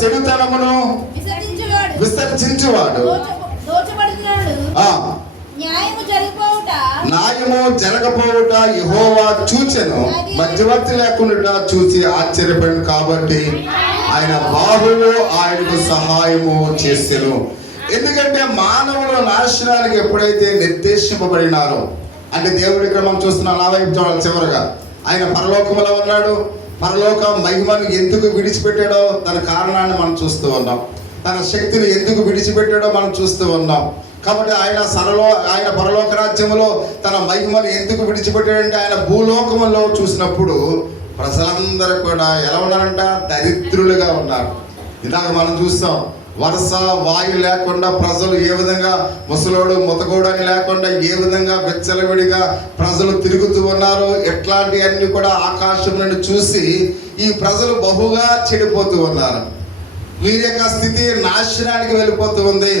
చెడుతనమును విసర్జించువాడు న్యాయము జరగపోవుట యెహోవా చూచెను, మధ్యవర్తి లేకుండా చూసి ఆశ్చర్యపడిను. కాబట్టి ఆయన బాహువు ఆయనకు సహాయము చేసెను. ఎందుకంటే మానవుల నాశనానికి ఎప్పుడైతే నిర్దేశింపబడినారో, అంటే దేవుడి ఇక్కడ మనం చూస్తున్నాం, నా వైపు చూడాలి. చివరగా ఆయన పరలోకములో ఉన్నాడు. పరలోక మహిమను ఎందుకు విడిచిపెట్టాడో తన కారణాన్ని మనం చూస్తూ ఉన్నాం. తన శక్తిని ఎందుకు విడిచిపెట్టాడో మనం చూస్తూ ఉన్నాం. కాబట్టి ఆయన పరలోక రాజ్యములో తన మహిమను ఎందుకు విడిచిపెట్టాడంటే, ఆయన భూలోకములో చూసినప్పుడు ప్రజలందరూ కూడా ఎలా ఉన్నారంట? దరిద్రులుగా ఉన్నారు. ఇలాగ మనం చూస్తాం, వరుస వాయు లేకుండా ప్రజలు ఏ విధంగా, ముసలోడు ముతగోడు అని లేకుండా ఏ విధంగా వెచ్చలవిడిగా ప్రజలు తిరుగుతూ ఉన్నారు. ఎట్లాంటివన్నీ కూడా ఆకాశం నుండి చూసి ఈ ప్రజలు బహుగా చెడిపోతూ ఉన్నారు. వీరి యొక్క స్థితి నాశనానికి వెళ్ళిపోతూ ఉంది.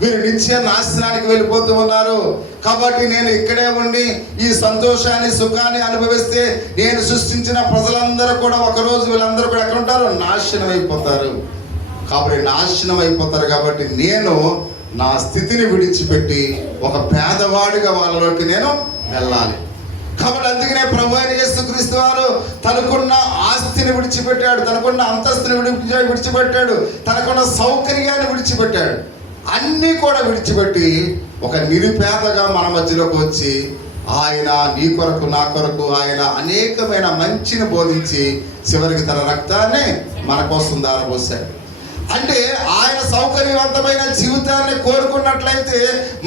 వీరు నిత్య నాశనానికి వెళ్ళిపోతూ ఉన్నారు. కాబట్టి నేను ఇక్కడే ఉండి ఈ సంతోషాన్ని సుఖాన్ని అనుభవిస్తే, నేను సృష్టించిన ప్రజలందరూ కూడా ఒకరోజు వీళ్ళందరూ కూడా ఎక్కడ ఉంటారు? నాశనం అయిపోతారు. కాబట్టి నాశనం అయిపోతారు. కాబట్టి నేను నా స్థితిని విడిచిపెట్టి ఒక పేదవాడిగా వాళ్ళలోకి నేను వెళ్ళాలి. కాబట్టి అందుకనే ప్రభు అయిన యేసుక్రీస్తు వారు తనకున్న ఆస్తిని విడిచిపెట్టాడు, తనకున్న అంతస్తుని విడిచిపెట్టాడు, తనకున్న సౌకర్యాన్ని విడిచిపెట్టాడు. అన్నీ కూడా విడిచిపెట్టి ఒక నిరుపేదగా మన మధ్యలోకి వచ్చి ఆయన నీ కొరకు నా కొరకు ఆయన అనేకమైన మంచిని బోధించి చివరికి తన రక్తాన్ని మన కోసం ధారపోశాడు. అంటే ఆయన సౌకర్యవంతమైన జీవితాన్ని కోరుకున్నట్లయితే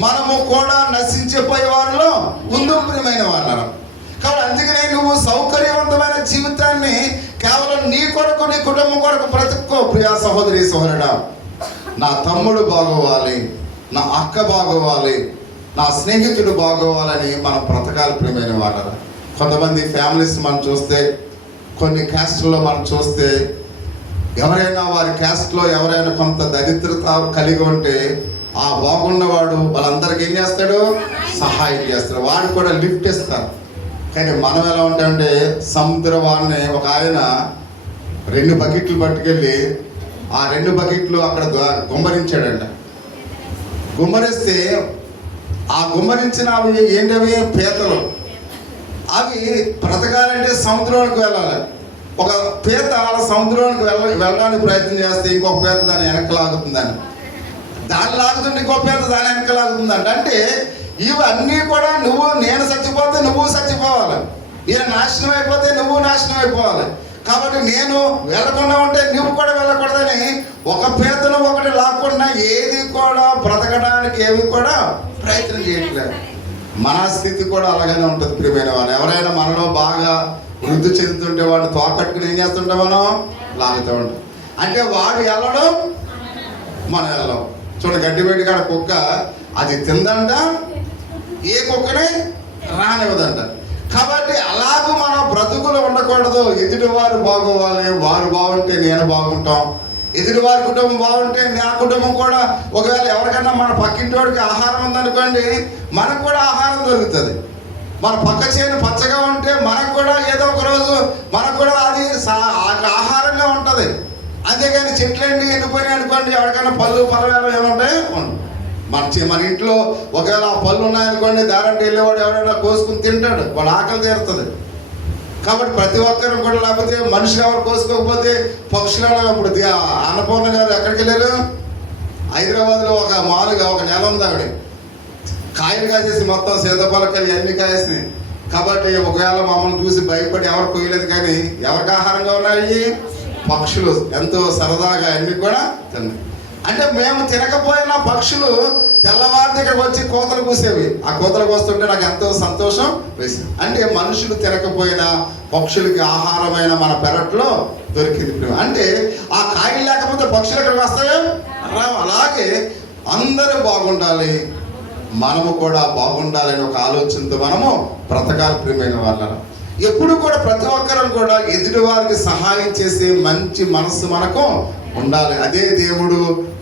మనము కూడా నశించిపోయే వారిలో ముందు ప్రియమైన వారు. కాబట్టి అందుకనే నువ్వు సౌకర్యవంతమైన జీవితాన్ని కేవలం నీ కొరకు, నీ కుటుంబం కొరకు బ్రతుక్కో. ప్రియా సహోదరి సహోదరుడా, నా తమ్ముడు బాగోవాలి, నా అక్క బాగోవాలి, నా స్నేహితుడు బాగోవాలని మనం బ్రతకాలి ప్రియమైన వారు. కొంతమంది ఫ్యామిలీస్ మనం చూస్తే, కొన్ని క్యాస్ట్లో మనం చూస్తే, ఎవరైనా వారి క్యాస్ట్లో ఎవరైనా కొంత దరిద్రత కలిగి ఉంటే ఆ బాగున్నవాడు వాళ్ళందరికీ ఏం చేస్తాడు? సహాయం చేస్తాడు. వాడు కూడా లిఫ్ట్ ఇస్తారు. కానీ మనం ఎలా ఉంటామంటే, సముద్రవాన్ని ఒక ఆయన 2 బకెట్లు పట్టుకెళ్ళి ఆ 2 బకెట్లు అక్కడ గుమ్మరించాడంట. గుమ్మరిస్తే ఆ గుమ్మరించిన అవి ఏంటవి? పీతలు. అవి బ్రతకాలంటే సముద్రంలోకి వెళ్ళాలి. ఒక పీత అలా సముద్రంలోకి వెళ్ళడానికి ప్రయత్నం చేస్తే ఇంకొక పీత దాన్ని వెనక్కి లాగుతుందని, దాన్ని లాగుతుంటే ఇంకో పీత దాని వెనక్కి లాగుతుందంట. అంటే ఇవన్నీ కూడా నేను చచ్చిపోతే నువ్వు చచ్చిపోవాలి, నేను నాశనం అయిపోతే నువ్వు నాశనం అయిపోవాలి. కాబట్టి నేను వెళ్ళకుండా ఉంటే నువ్వు కూడా వెళ్ళకూడదని ఒక పీతను ఒకటి లాక్కుండా ఏది కూడా బ్రతకడానికి ఏమి కూడా ప్రయత్నం చేయట్లేదు. మన స్థితి కూడా అలాగనే ఉంటుంది ప్రియమైన వాళ్ళు. ఎవరైనా మనలో బాగా వృద్ధి చెందుతుంటే వాడు తోకట్టుకుని ఏం చేస్తుంటాం? మనం లాగుతూ ఉంటాం. అంటే వాడు వెళ్ళడం, మనం వెళ్ళడం. చూడండి, గడ్డిబెట్టి కాడ కుక్క అది తిందంట, ఏ కుక్కనే రానివ్వదంట. కాబట్టి అలాగూ మన బ్రతుకులు ఉండకూడదు. ఎదుటివారు బాగోవాలి, వారు బాగుంటే నేను బాగుంటాం. ఎదుటివారి కుటుంబం బాగుంటే నా కుటుంబం కూడా. ఒకవేళ ఎవరికైనా మన పక్కింటి వాడికి ఆహారం ఉందనుకోండి, మనకు కూడా ఆహారం దొరుకుతుంది. మన పక్క చేను పచ్చగా ఉంటే మనకు కూడా ఏదో ఒక రోజు మనకు కూడా అది ఆహారంగా ఉంటుంది. అంతేగాని చెట్లండి ఎండిపోయినాయి అనుకోండి, ఎవరికైనా పళ్ళు పలవేలు ఏముంటాయి మన ఇంట్లో ఒకవేళ ఆ పళ్ళు ఉన్నాయనుకోండి, దారంటే వెళ్ళేవాడు ఎవరైనా కోసుకుని తింటాడు, వాడు ఆకలి తీరుతుంది. కాబట్టి ప్రతి ఒక్కరు కూడా, లేకపోతే మనుషులు ఎవరు కోసుకోకపోతే పక్షులలో. ఇప్పుడు అన్నపూర్ణ గారు ఎక్కడికి వెళ్ళారు? హైదరాబాద్లో మామూలుగా ఒక నెల ఉంది. ఆవిడ కాయలు కాసేసి మొత్తం సీతాఫలకాయలు అన్ని కాయేసినాయి. కాబట్టి ఒకవేళ మమ్మల్ని చూసి భయపడి ఎవరు కొయ్యలేదు. కానీ ఎవరికి ఆహారంగా ఉన్నాయి? పక్షులు ఎంతో సరదాగా అన్ని కూడా తిన్నాయి. అంటే మేము తినకపోయినా పక్షులు తెల్లవారి దగ్గరకు వచ్చి కోతలు కూసేవి. ఆ కోతలు కోస్తుంటే నాకు ఎంతో సంతోషం వేసింది. అంటే మనుషులు తినకపోయినా పక్షులకి ఆహారమైన మన పెరట్లో దొరికింది. అంటే ఆ కాయలు లేకపోతే పక్షులు ఎక్కడికి వస్తాయో రావు. అలాగే అందరూ బాగుండాలి, మనము కూడా బాగుండాలని ఒక ఆలోచనతో మనము బ్రతకాలి ప్రియమైన వాళ్ళ. ఎప్పుడు కూడా ప్రతి ఒక్కరం కూడా ఎదుటి వారికి సహాయం చేసే మంచి మనస్సు మనకు ఉండాలి. అదే దేవుడు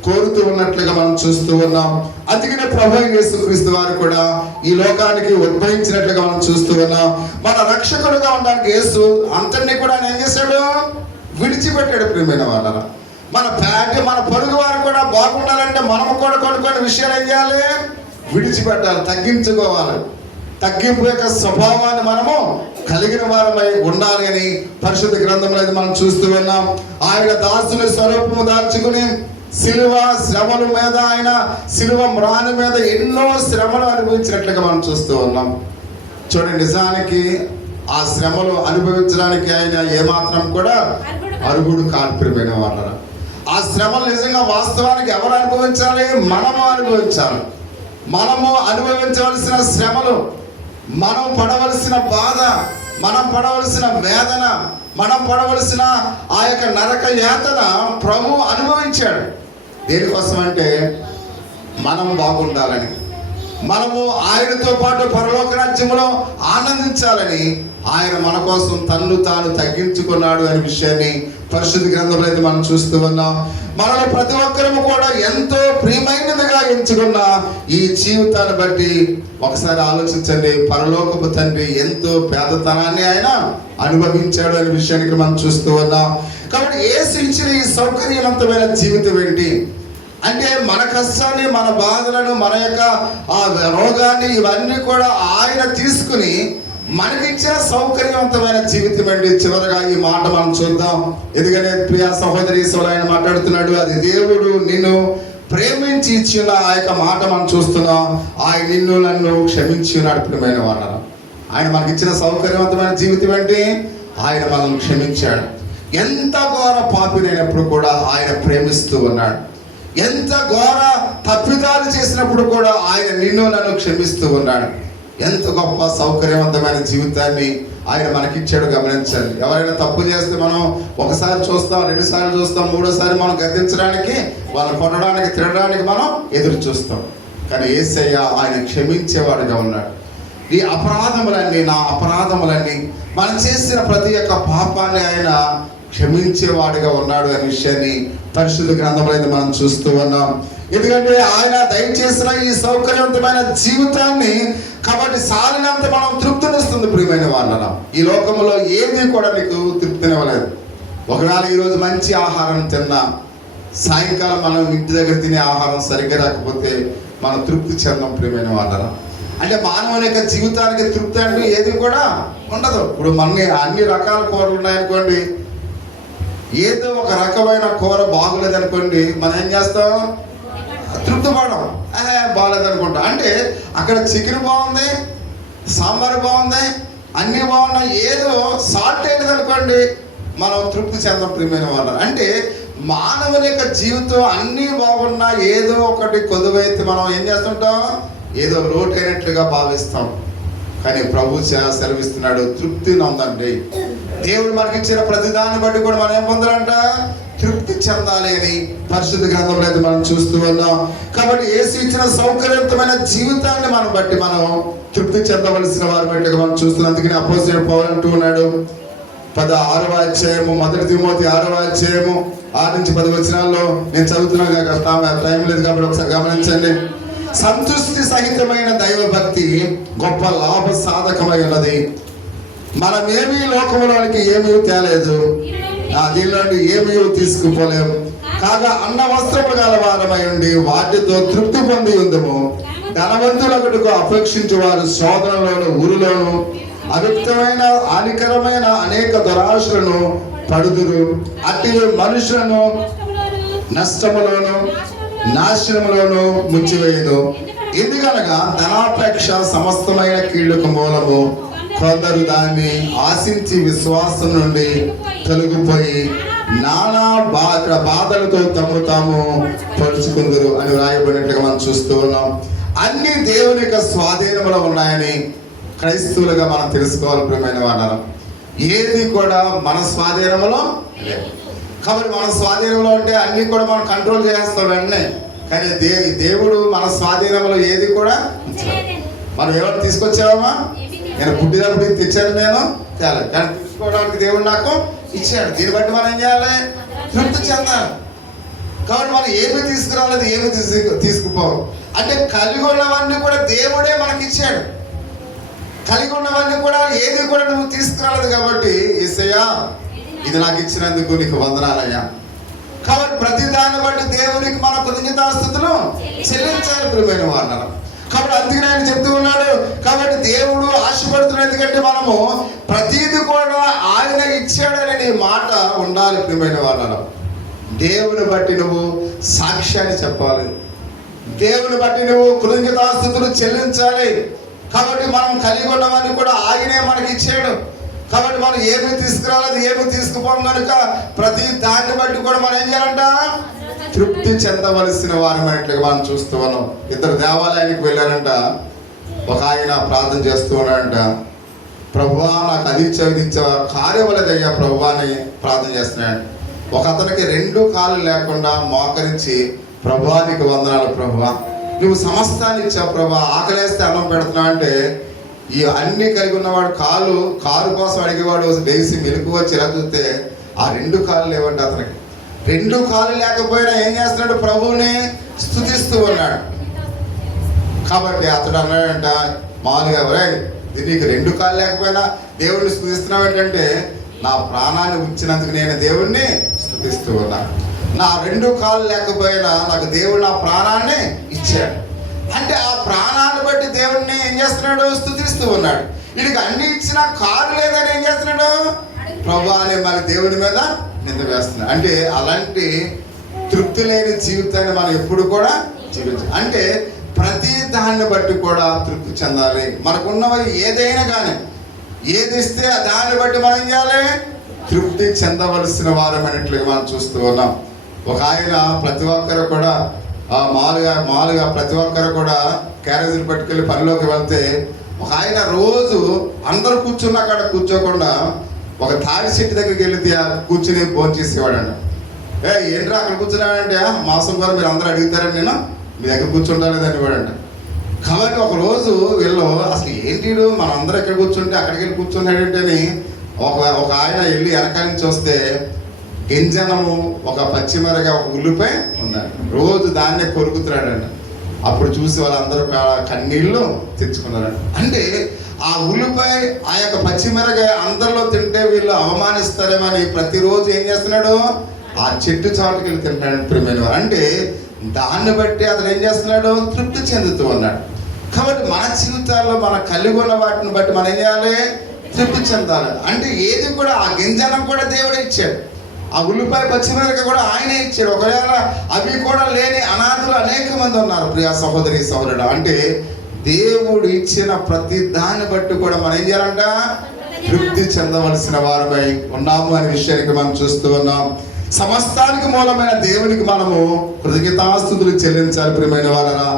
కోరుతూ ఉన్నట్లుగా మనం చూస్తూ ఉన్నాం. అందుకనే ప్రభువైన యేసుక్రీస్తు వారు కూడా ఈ లోకానికి ఉద్భవించినట్లుగా మనం చూస్తూ ఉన్నాం. మన రక్షకుడుగా ఉండడానికి యేసు అంతటినీ కూడా ఏం చేశాడు? విడిచిపెట్టాడు ప్రియమైన వాళ్ళరా. మన మన పొరుగు వారు కూడా బాగుండాలంటే మనము కూడా కొన్ని విషయాలు ఏం చేయాలి? విడిచిపెట్టాలి, తగ్గించుకోవాలి. తగ్గింపు యొక్క స్వభావాన్ని మనము కలిగిన వారమై ఉండాలి అని పరిశుద్ధ గ్రంథంలో అయితే మనం చూస్తూ ఉన్నాం. ఆయన దాసుని స్వరూపము దాల్చుకుని శిలువ శ్రమల మీద, ఆయన శిలువ మ్రాని మీద ఎన్నో శ్రమలు అనుభవించినట్లుగా మనం చూస్తూ ఉన్నాం. చూడండి, నిజానికి ఆ శ్రమలు అనుభవించడానికి ఆయన ఏమాత్రం కూడా అర్హుడు కాదు ప్రియమైన వాళ్ళరా. ఆ శ్రమలు నిజంగా వాస్తవానికి ఎవరు అనుభవించాలి? మనము అనుభవించాలి. మనము అనుభవించవలసిన శ్రమలు, మనం పడవలసిన బాధ, మనం పడవలసిన వేదన, మనం పడవలసిన ఆ యొక్క నరక యాతన ప్రభువు అనుభవించాడు. దేనికోసం అంటే మనం బాగుండాలని, మనము ఆయనతో పాటు పరలోక రాజ్యంలో ఆనందించాలని ఆయన మన కోసం తన్ను తాను తగ్గించుకున్నాడు అనే విషయాన్ని పరిశుద్ధ గ్రంథంలో అయితే మనం చూస్తూ ఉన్నాం. మనలో ప్రతి ఒక్కరము కూడా ఎంతో ప్రియమైనదిగా ఎంచుకున్న ఈ జీవితాన్ని బట్టి ఒకసారి ఆలోచించండి. పరలోకపు తండ్రి ఎంతో పేదతనాన్ని ఆయన అనుభవించాడు అనే విషయానికి మనం చూస్తూ ఉన్నాం. కాబట్టి యేసు ఇచ్చిన ఈ సౌకర్యవంతమైన జీవితం ఏంటి అంటే, మన కష్టాన్ని, మన బాధలను, మన యొక్క ఆ రోగాన్ని ఇవన్నీ కూడా ఆయన తీసుకుని మనకిచ్చిన సౌకర్యవంతమైన జీవితం అండి. చివరిగా ఈ మాట మనం చూద్దాం. ఎందుకంటే ప్రియ సహోదరి ఆయన మాట్లాడుతున్నాడు, అది దేవుడు నిన్ను ప్రేమించి ఇచ్చిన ఆ యొక్క మాట మనం చూస్తున్నాం. ఆయన నిన్ను నన్ను క్షమించి ఉన్నాడు ప్రియమైన వాళ్ళ. ఆయన మనకిచ్చిన సౌకర్యవంతమైన జీవితం ఏంటి? ఆయన మనల్ని క్షమించాడు. ఎంత ఘోర పాపినైనప్పుడు కూడా ఆయన ప్రేమిస్తూ ఉన్నాడు. ఎంత ఘోర తప్పిదాలు చేసినప్పుడు కూడా ఆయన నిన్ను నన్ను క్షమిస్తూ ఉన్నాడు. ఎంత గొప్ప సౌకర్యవంతమైన జీవితాన్ని ఆయన మనకిచ్చాడు గమనించండి. ఎవరైనా తప్పు చేస్తే మనం ఒకసారి చూస్తాం, రెండుసార్లు చూస్తాం, మూడోసారి మనం గద్దించడానికి, వాళ్ళని కొట్టడానికి, తినడానికి మనం ఎదురు చూస్తాం. కానీ యేసయ్య ఆయన క్షమించేవాడుగా ఉన్నాడు. ఈ అపరాధములన్నీ, నా అపరాధములన్నీ, మనం చేసిన ప్రతి ఒక్క పాపాన్ని ఆయన క్షమించేవాడుగా ఉన్నాడు అనే విషయాన్ని పరిశుద్ధ గ్రంథంలో అయితే మనం చూస్తూ ఉన్నాం. ఎందుకంటే ఆయన దయచేసిన ఈ సౌకర్యవంతమైన జీవితాన్ని కాబట్టి సాలినంత మనం తృప్తినిస్తుంది ప్రియమైన వాళ్ళ. ఈ లోకంలో ఏది కూడా నీకు తృప్తినివ్వలేదు. ఒకవేళ ఈరోజు మంచి ఆహారం తిన్నా, సాయంకాలం మనం ఇంటి దగ్గర తినే ఆహారం సరిగ్గా రాకపోతే మనం తృప్తి చెందాం ప్రియమైన వాళ్ళ. అంటే మానవుని యొక్క జీవితానికి తృప్తి అంటూ ఏది కూడా ఉండదు. ఇప్పుడు అన్ని రకాల కూరలు ఉన్నాయనుకోండి, ఏదో ఒక రకమైన కూర బాగులేదనుకోండి, మనం ఏం చేస్తాం? తృప్తి పడం. బాగాలేదనుకుంటా. అంటే అక్కడ చికెన్ బాగుంది, సాంబార్ బాగుంది, అన్నీ బాగున్నాయి, ఏదో సాల్ట్ వేయలేదనుకోండి మనం తృప్తి చెందాం ప్రియమైన వాళ్ళ. అంటే మానవుని యొక్క జీవితం అన్నీ బాగున్నా ఏదో ఒకటి కొదువైతే మనం ఏం చేస్తుంటాం? ఏదో లోటు అయినట్లుగా భావిస్తాం. కానీ ప్రభు సెలవిస్తున్నాడు, తృప్తి నొందండి. దేవుడు మనకిచ్చిన ప్రతిదాన్ని బట్టి కూడా మనం ఏం పొందాలంట? తృప్తి చెందాలి అని పరిశుద్ధ గ్రంథంలో అయితే మనం చూస్తూ ఉన్నాం. కాబట్టి యేసు ఇచ్చిన సౌకర్యవంతమైన జీవితాన్ని మనం బట్టి మనం తృప్తి చెందవలసిన వారి బట్టి మనం చూస్తున్నాం. అందుకని అపోస్తలుడు పౌలు అంటూ ఉన్నాడు, 6వ అధ్యాయము, 1 తిమోతి 6వ అధ్యాయము 6 నుంచి 10 వచనాల్లో నేను చదువుతున్నాను, టైం లేదు కాబట్టి ఒకసారి గమనించండి. సంతృష్టి సహితమైన దైవ భక్తి గొప్ప లాభ సాధకమై ఉన్నది. మనమేమీ లోకంలోనికి ఏమీ తేలేదు, దీనిలో ఏమీ తీసుకుపోలేము. కాగా అన్న వస్త్రములు గల వారమై ఉండి వాటితో తృప్తి పొంది ఉందము. ధనవంతులకు అపేక్షించే వారు శోధనలోను, ఊరిలోను అవ్యక్తమైన హానికరమైన అనేక దురాశలను పడుదురు. అట్టి మనుషులను నష్టములోను నాశనములోను ముంచివేయదు. ఎందుకనగా ధనాపేక్ష సమస్తమైన కీళ్లకు మూలము. కొందరు దాన్ని ఆశించి విశ్వాసం నుండి తొలగిపోయి నానా బాధలతో తమ్ము తాము పరుచుకుందరు అని రాయబడినట్లుగా మనం చూస్తూ ఉన్నాం. అన్ని దేవుని యొక్క స్వాధీనంలో ఉన్నాయని క్రైస్తవులుగా మనం తెలుసుకోవాలి ప్రియమైన వాళ్ళం. ఏది కూడా మన స్వాధీనంలో లేదు. కాబట్టి మన స్వాధీనంలో ఉంటే అన్ని కూడా మనం కంట్రోల్ చేస్తాం వెంటనే. కానీ దేవుడు మన స్వాధీనంలో ఏది కూడా మనం ఎవరు తీసుకొచ్చావమ్మా? నేను పుట్టినప్పుడు తెచ్చాను, నేను తేలేదు, కానీ తీసుకోవడానికి దేవుడు నాకు ఇచ్చాడు. దీన్ని బట్టి మనం ఏం చేయాలి? తృప్తి చెందాలి. కాబట్టి మనం ఏమి తీసుకురాలేదు, ఏమి తీసుకుపోవాలి అంటే కలిగి ఉన్నవన్నీ కూడా దేవుడే మనకి ఇచ్చాడు. కలిగి ఉన్నవన్నీ కూడా ఏది కూడా నువ్వు తీసుకురాలేదు. కాబట్టి యేసయ్యా ఇది నాకు ఇచ్చినందుకు నీకు వందనాలయ్యా. కాబట్టి ప్రతి దాన్ని బట్టి దేవునికి మన కృతజ్ఞతాస్తుతులు చెల్లించాలి ప్రియమైన వాళ్ళ. కాబట్టి అందుకని ఆయన చెప్తూ ఉన్నాడు. కాబట్టి దేవుడు ఆశపడుతున్నాడు, ఎందుకంటే మనము ప్రతిదీ కూడా ఆయన ఇచ్చాడని నీ మాట ఉండాలి ప్రియమైన వాళ్ళ. దేవుని బట్టి నువ్వు సాక్ష్యాన్ని చెప్పాలి, దేవుని బట్టి నువ్వు కృతజ్ఞతాస్తుతులు చెల్లించాలి. కాబట్టి మనం కలిగి ఉన్నవన్నీ కూడా ఆయనే మనకి ఇచ్చాడు. కాబట్టి మనం ఏమి తీసుకురాలేదు, ఏమి తీసుకుపోం కనుక ప్రతి దాన్ని బట్టి కూడా మనం ఏం చేయాలంట, తృప్తి చెందవలసిన వారమైనట్లుగా మనం చూస్తూ ఉన్నాం. ఇద్దరు దేవాలయానికి వెళ్ళారంట. ఒక ఆయన ప్రార్థన చేస్తూ ఉన్నాడంట, ప్రభువా నాకు అది ఇచ్చేవా కార్యవలదయ్యా ప్రభువా అని ప్రార్థన చేస్తున్నాడు. ఒక అతనికి 2 కాళ్ళు లేకుండా మోకరించి, ప్రభువా నీకు వందనాలు ప్రభువా, నువ్వు సమస్తాన్ని ఇచ్చావు ప్రభా, ఆకలేస్తే అన్నం పెడుతున్నావు అంటే, ఈ అన్ని కలిగి ఉన్నవాడు కారు కోసం అడిగేవాడు లేచి మెలకు వచ్చి ఇలా చూస్తే ఆ 2 కాళ్ళు లేవంటే అతనికి. 2 కాళ్ళు లేకపోయినా ఏం చేస్తున్నాడు, ప్రభువుని స్తుతిస్తూ ఉన్నాడు. కాబట్టి అతడు అన్నాడంట మామూలుగా, నీకు 2 కాళ్ళు లేకపోయినా దేవుడిని స్తుతిస్తున్నావు ఏంటంటే, నా ప్రాణాన్ని ఉంచినందుకు నేను దేవుణ్ణి స్తుతిస్తూ ఉన్నాను. నా 2 కాళ్ళు లేకపోయినా నాకు దేవుడు నా ప్రాణాన్ని ఇచ్చాడు అంటే, ఆ ప్రాణాన్ని బట్టి దేవుడిని ఏం చేస్తున్నాడు, స్తుతిస్తూ ఉన్నాడు. వీడికి అన్ని ఇచ్చిన కారు లేదని ఏం చేస్తున్నాడు, ప్రభు అనే మరి దేవుని మీద నింద వేస్తున్నాడు. అంటే అలాంటి తృప్తి లేని జీవితాన్ని మనం ఎప్పుడు కూడా జీవించాలి. అంటే ప్రతి దాన్ని బట్టి కూడా తృప్తి చెందాలి. మనకున్నవి ఏదైనా కానీ ఏది ఇస్తే దాన్ని బట్టి మనం ఏం చేయాలి, తృప్తి చెందవలసిన వారమైనట్లుగా మనం చూస్తూ ఉన్నాం. ఒక ఆయన ప్రతి ఒక్కరు కూడా మామూలుగా ప్రతి ఒక్కరు కూడా క్యారేజీలు పట్టుకెళ్ళి పనిలోకి వెళ్తే, ఒక ఆయన రోజు అందరూ కూర్చున్న అక్కడ కూర్చోకుండా ఒక తాడి చెట్టు దగ్గరికి వెళ్ళి కూర్చుని భోజనం చేసేవాడంట. ఏంట్రా అక్కడ కూర్చున్నాడంటే, మాసం కూడా మీరు అందరూ అడుగుతారని నేను మీ దగ్గర కూర్చుంటా లేదని వాడంట. కాబట్టి ఒక రోజు వీళ్ళు అసలు ఏంటి మనం అందరూ ఎక్కడ కూర్చుంటే అక్కడికి వెళ్ళి కూర్చున్నాడంటే ఒక ఆయన వెళ్ళి వెనకాల నుంచి వస్తే గింజనము, ఒక పచ్చిమిరగా, ఒక ఉల్లిపాయ ఉందండి. రోజు దాన్నే కొరుకుతున్నాడంట. అప్పుడు చూసి వాళ్ళందరూ కన్నీళ్ళు తెచ్చుకున్నారంట. అంటే ఆ ఉల్లిపాయ, ఆ యొక్క పచ్చిమిరకాయ అందరిలో తింటే వీళ్ళు అవమానిస్తారేమని ప్రతిరోజు ఏం చేస్తున్నాడు, ఆ చెట్టు చాటుకి వెళ్ళి తింటాడు ప్రియమైన వారు. అంటే దాన్ని బట్టి అతను ఏం చేస్తున్నాడు, తృప్తి చెందుతూ ఉన్నాడు. కాబట్టి మన జీవితాల్లో మనం కలిగి ఉన్న వాటిని బట్టి మనం ఏం చేయాలి, తృప్తి చెందాలి. అంటే ఏది కూడా ఆ గింజనం కూడా దేవుడే ఇచ్చాడు, ఆ ఉల్లిపాయ పచ్చిమిరకాయ కూడా ఆయనే ఇచ్చాడు. ఒకవేళ అవి కూడా లేని అనాథులు అనేక మంది ఉన్నారు ప్రియా సహోదరి సహోదరుడు. అంటే దేవుడు ఇచ్చిన ప్రతి దాన్ని బట్టి కూడా మనం ఏం చేయాలంట, తృప్తి చెందవలసిన వారమై ఉన్నాము అనే విషయానికి మనం చూస్తూ ఉన్నాం. సమస్తానికి మూలమైన దేవునికి మనము కృతజ్ఞతాస్తుతులు చెల్లించాలి ప్రియమైన వారరా.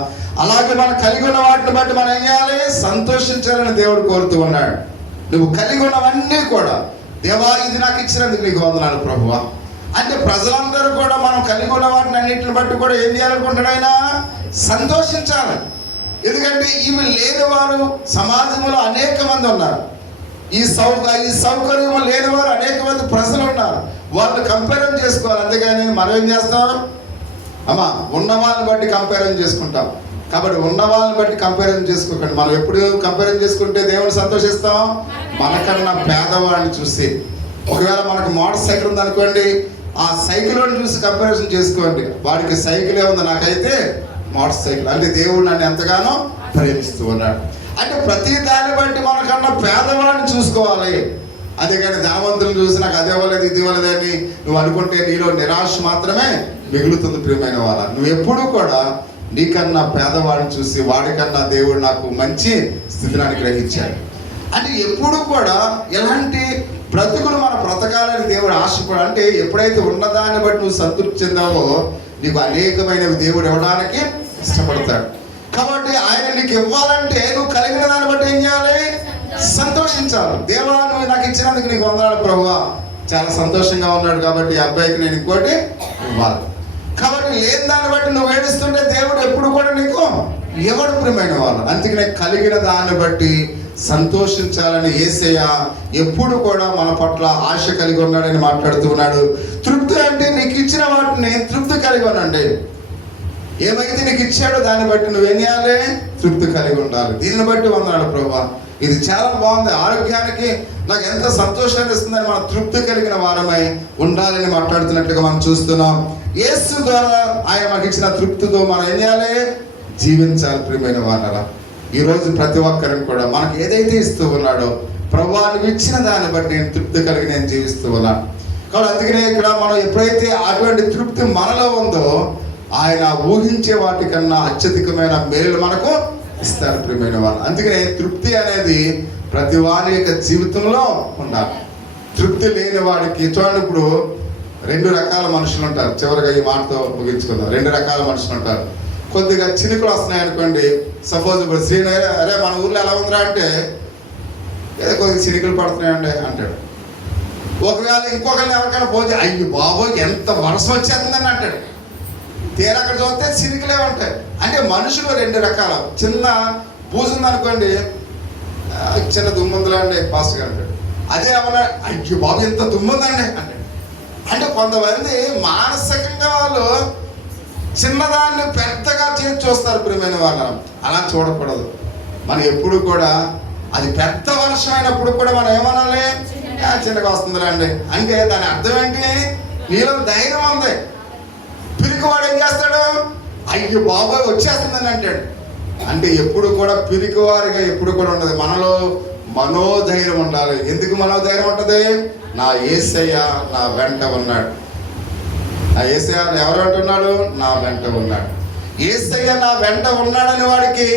అలాగే మనం కలిగి ఉన్న వాటిని బట్టి మనం ఏం చేయాలి, సంతోషించాలని దేవుడు కోరుతూ ఉన్నాడు. నువ్వు కలిగి ఉన్నవన్నీ కూడా, దేవా ఇది నాకు ఇచ్చినందుకు నీకు వందనాలు ప్రభువా అంటే, ప్రజలందరూ కూడా మనం కలిగి ఉన్న వాటిని అన్నింటిని బట్టి కూడా ఏం చేయాలనుకుంటాడు, ఆయన సంతోషించాలి. ఎందుకంటే ఇవి లేని వారు సమాజంలో అనేక మంది ఉన్నారు. ఈ సౌకర్యం లేని వారు అనేక మంది ప్రజలు ఉన్నారు. వాళ్ళు కంపేర్ చేసుకోవాలి. అంతేగాని మనం ఏం చేస్తాం, అమ్మా ఉన్న వాళ్ళని బట్టి కంపేర్ చేసుకుంటాం. కాబట్టి ఉన్న వాళ్ళని బట్టి కంపేర్ చేసుకోకండి. మనం ఎప్పుడు కంపేర్ చేసుకుంటే దేవుని సంతోషిస్తాం, మనకన్నా పేదవాడిని చూసి. ఒకవేళ మనకు మోటార్ సైకిల్ ఉందనుకోండి, ఆ సైకిల్ చూసి కంపారిజన్ చేసుకోండి. వాడికి సైకిలే ఉంది, నాకైతే మోటార్ సైకిల్. అంటే దేవుడు నన్ను ఎంతగానో ప్రేమిస్తూ ఉన్నాడు. అంటే ప్రతి దాన్ని బట్టి మనకన్నా పేదవాడిని చూసుకోవాలి. అందుకని ధనవంతులను చూసి నాకు అది ఇవ్వలేదు ఇది ఇవ్వలేదని నువ్వు అనుకుంటే నీలో నిరాశ మాత్రమే మిగులుతుంది ప్రియమైన వాళ్ళ. నువ్వు ఎప్పుడూ కూడా నీకన్నా పేదవాడిని చూసి, వాడికన్నా దేవుడు నాకు మంచి స్థితిని అనుగ్రహించాడు అంటే ఎప్పుడు కూడా ఎలాంటి బ్రతుకులు మన బ్రతకాలని దేవుడు ఆశపడు. అంటే ఎప్పుడైతే ఉన్నదాన్ని బట్టి నువ్వు సంతృప్తి చెందావో, నీకు అనేకమైనవి దేవుడు ఇవ్వడానికి ఇష్టపడతాడు. కాబట్టి ఆయన నీకు ఇవ్వాలంటే నువ్వు కలిగిన దాన్ని బట్టి ఏం చేయాలి, సంతోషించాలి. దేవా నువ్వు నాకు ఇచ్చినందుకు నీకు వందనాలు ప్రభువా, చాలా సంతోషంగా ఉన్నాడు కాబట్టి ఈ అబ్బాయికి నేను ఇంకోటి ఇవ్వాలి. కాబట్టి లేని దాన్ని బట్టి నువ్వు ఏడుస్తుంటే దేవుడు ఎప్పుడు కూడా నీకు ఎవడు ప్రియమైన వాళ్ళు. అందుకనే కలిగిన దాన్ని బట్టి సంతోషించాలని యేసయ్య ఎప్పుడు కూడా మన పట్ల ఆశ కలిగి ఉన్నాడని మాట్లాడుతూ ఉన్నాడు. తృప్తి అంటే నీకు ఇచ్చిన వాటిని తృప్తి కలిగి ఉండండి. ఏమైతే నీకు ఇచ్చాడో దాన్ని బట్టి నువ్వేం చేయాలి? తృప్తి కలిగి ఉండాలి. దీన్ని బట్టి వందనాలు ప్రభువా, ఇది చాలా బాగుంది, ఆరోగ్యానికి నాకు ఎంత సంతోషాన్ని ఇస్తుందని మనం తృప్తి కలిగిన వారమై ఉండాలని మాట్లాడుతున్నట్లుగా మనం చూస్తున్నాం. యేసు ద్వారా ఆయన మనకి ఇచ్చిన తృప్తితో మనం ఏం చేయాలి? జీవించాలి. ప్రియమైన వారలారా, ఈరోజు ప్రతి ఒక్కరికి కూడా మనకు ఏదైతే ఇస్తూ ఉన్నాడో ప్రభువా నువ్వు ఇచ్చిన దాన్ని బట్టి నేను తృప్తి కలిగి నేను జీవిస్తూ ఉన్నాను. కాబట్టి అందుకనే ఇక్కడ మనం ఎప్పుడైతే అటువంటి తృప్తి మనలో ఉందో ఆయన ఊహించే వాటికన్నా అత్యధికమైన మేలు మనకు ఇస్తారు. ప్రియమైన వాళ్ళు, అందుకనే తృప్తి అనేది ప్రతి వారి యొక్క జీవితంలో ఉండాలి. తృప్తి లేని వాడికి చూడండి, ఇప్పుడు 2 రకాల మనుషులు ఉంటారు. చివరిగా ఈ మాటతో ముగించుకుందాం. 2 రకాల మనుషులు ఉంటారు. కొద్దిగా చినుకులు వస్తున్నాయి అనుకోండి, సపోజ్ ఇప్పుడు శ్రీనగర్, అరే మన ఊర్లో ఎలా ఉందిరా అంటే ఏదో కొద్దిగా చినుకులు పడుతున్నాయండి అంటాడు. ఒకవేళ ఇంకొకరిని ఎవరికైనా పోతే అయ్యి బాబోయ్ ఎంత వర్షం వచ్చేస్తుందని అంటాడు. తీరా అక్కడ చూస్తే చినుకులే ఉంటాయి. అంటే మనుషులు 2 రకాల. చిన్న బూజు ఉందనుకోండి, చిన్న దుమ్ముందులా అండి పాస్ట్ గారు అంటాడు. అదే ఏమన్నా అయ్యో బాబు ఎంత దుమ్ముందండి అంటాడు. అంటే కొంతమంది మానసికంగా వాళ్ళు చిన్నదాన్ని పెద్దగా చేసి చూస్తారు. ప్రియమైన వాళ్ళ, అలా చూడకూడదు. మనం ఎప్పుడు కూడా అది పెద్ద వర్షం అయినప్పుడు కూడా మనం ఏమనాలి? చిన్నగా వస్తుందిరా అండి అంటే దాని అర్థం ఏంటి? నీలో ధైర్యం ఉంది. పిరికివాడు ఏం చేస్తాడు? అయ్యో బాబోయ్ వచ్చేస్తుందని అంటాడు. అంటే ఎప్పుడు కూడా పిరికివారిగా ఎప్పుడు కూడా ఉండదు. మనలో మనోధైర్యం ఉండాలి. ఎందుకు మనోధైర్యం ఉంటుంది? నా యేసయ్య నా వెంట ఉన్నాడు. నా యేసయ్య ఎవరు వెంట ఉన్నాడు? నా వెంట ఉన్నాడు. యేసయ్య నా వెంట ఉన్నాడని వాడికి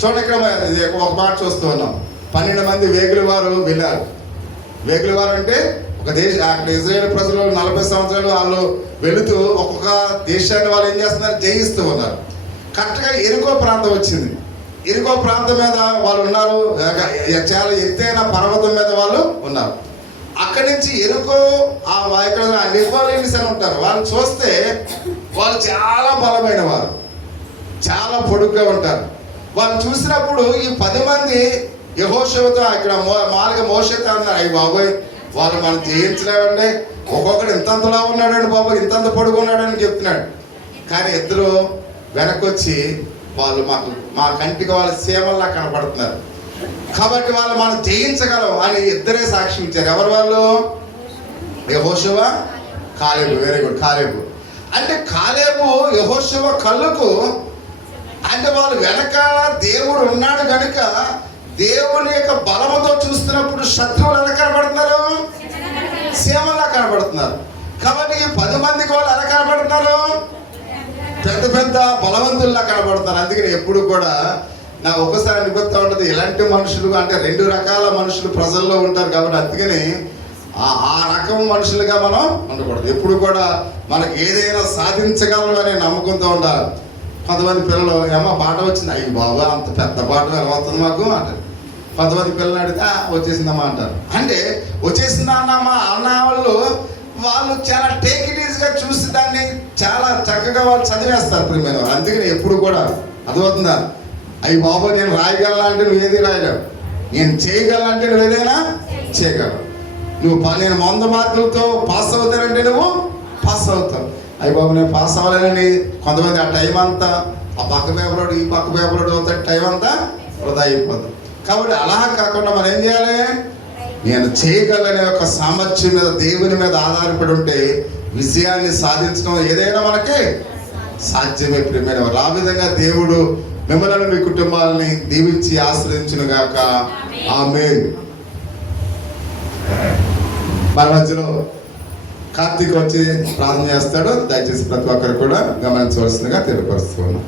చూడండి, ఇక్కడ ఒక మాట చూస్తూ ఉన్నాం. 12 మంది వేగుల వారు వెళ్ళారు. వేగుల వారు అంటే ఒక అక్కడ ఇజ్రాయేల్ ప్రజలు 40 సంవత్సరాలు వాళ్ళు వెళుతూ ఒక్కొక్క దేశాన్ని వాళ్ళు ఏం చేస్తున్నారు? జయిస్తూ ఉన్నారు. కరెక్ట్గా ఎరుకో ప్రాంతం వచ్చింది. ఎరుకో ప్రాంతం మీద వాళ్ళు ఉన్నారు. చాలా ఎత్తైన పర్వతం మీద వాళ్ళు ఉన్నారు. అక్కడి నుంచి ఎరుకో ఇక్కడ నెఫోలీమ్స్ అని ఉంటారు. వాళ్ళు చూస్తే వాళ్ళు చాలా బలమైన వారు, చాలా పొడుగ్గా ఉంటారు. వాళ్ళు చూసినప్పుడు ఈ 10 మంది యెహోషువతో ఇక్కడ మామూలుగా మోషేతో అన్నారు, అయ్యి బాబోయ్ వాళ్ళు మనం జయించలేమండి, ఒక్కొక్కడు ఇంతంతలా ఉన్నాడండి బాబు, ఇంతంత పొడుగు ఉన్నాడని చెప్తున్నాడు. కానీ ఇద్దరు వెనక్కి వచ్చి వాళ్ళు మా కంటికి వాళ్ళ సీమల్లా కనపడుతున్నారు. కాబట్టి వాళ్ళు మనం జయించగలం అని ఇద్దరే సాక్ష్యం ఇచ్చారు. ఎవరు వాళ్ళు? యెహోషువ, కాలేబు. వెరీ గుడ్, కాలేబు. అంటే కాలేబు యెహోషువ కళ్ళకు, అంటే వాళ్ళు వెనకాల దేవుడు ఉన్నాడు కనుక దేవుని యొక్క బలముతో చూస్తున్నప్పుడు శత్రువులు ఎలా కనబడుతున్నారు? సీమల్లా కనబడుతున్నారు. కాబట్టి ఈ 10 మందికి వాళ్ళు ఎలా కనబడుతున్నారు? పెద్ద పెద్ద బలవంతుల్లా కనబడుతున్నారు. అందుకని ఎప్పుడు కూడా నా ఒకసారి అనిపిస్తూ ఉంటుంది, ఇలాంటి మనుషులు అంటే 2 రకాల మనుషులు ప్రజల్లో ఉంటారు. కాబట్టి అందుకని ఆ రకం మనుషులుగా మనం ఉండకూడదు. ఎప్పుడు కూడా మనకి ఏదైనా సాధించగలం అనే నమ్మకంతో ఉండాలి. కొంతమంది పిల్లలు ఏమో పాట వచ్చింది, అయ్యి బాబా అంత పెద్ద పాట ఎలా వస్తుంది మాకు అంటారు. కొంతమంది పిల్లలు అడిగితే వచ్చేసిందమ్మా అంటారు. అంటే వచ్చేసిందా అన్నమ్మా అన్న వాళ్ళు చాలా టేక్ ఇట్ ఈజీగా చూసి దాన్ని చాలా చక్కగా వాళ్ళు చదివేస్తారు. ప్రియమైన వాళ్ళు, అందుకని ఎప్పుడు కూడా అర్థమవుతుందా? అయ్యి బాబు నేను రాయగలను అంటే నువ్వు ఏది రాయలేవు, నేను చేయగలను అంటే నువ్వు ఏదైనా చేయగలవు. నేను 100 మార్కులతో పాస్ అవుతానంటే నువ్వు పాస్ అవుతావు. అయ్యి బాబు నేను పాస్ అవ్వలేనని కొంతమంది ఆ టైం అంతా ఆ పక్క పేపర్ ఈ పక్క పేపర్ అవుతాడు, టైం అంతా వృధా అయిపోతుంది. కాబట్టి అలా కాకుండా మనం ఏం చేయాలి? నేను చేయగలనే ఒక సామర్థ్యం మీద దేవుని మీద ఆధారపడి ఉంటే విజయాన్ని సాధించడం ఏదైనా మనకి సాధ్యమే. ప్రియమైన వారు, ఆ విధంగా దేవుడు మిమ్మల్ని మీ కుటుంబాలని దీవించి ఆశ్రయించును గాక. ఆమేన్. మన మధ్యలో కార్తీక్ వచ్చి ప్రార్థన చేస్తాడు. దయచేసి ప్రతి ఒక్కరు కూడా గమనించవలసిందిగా తెలియపరుస్తున్నాను.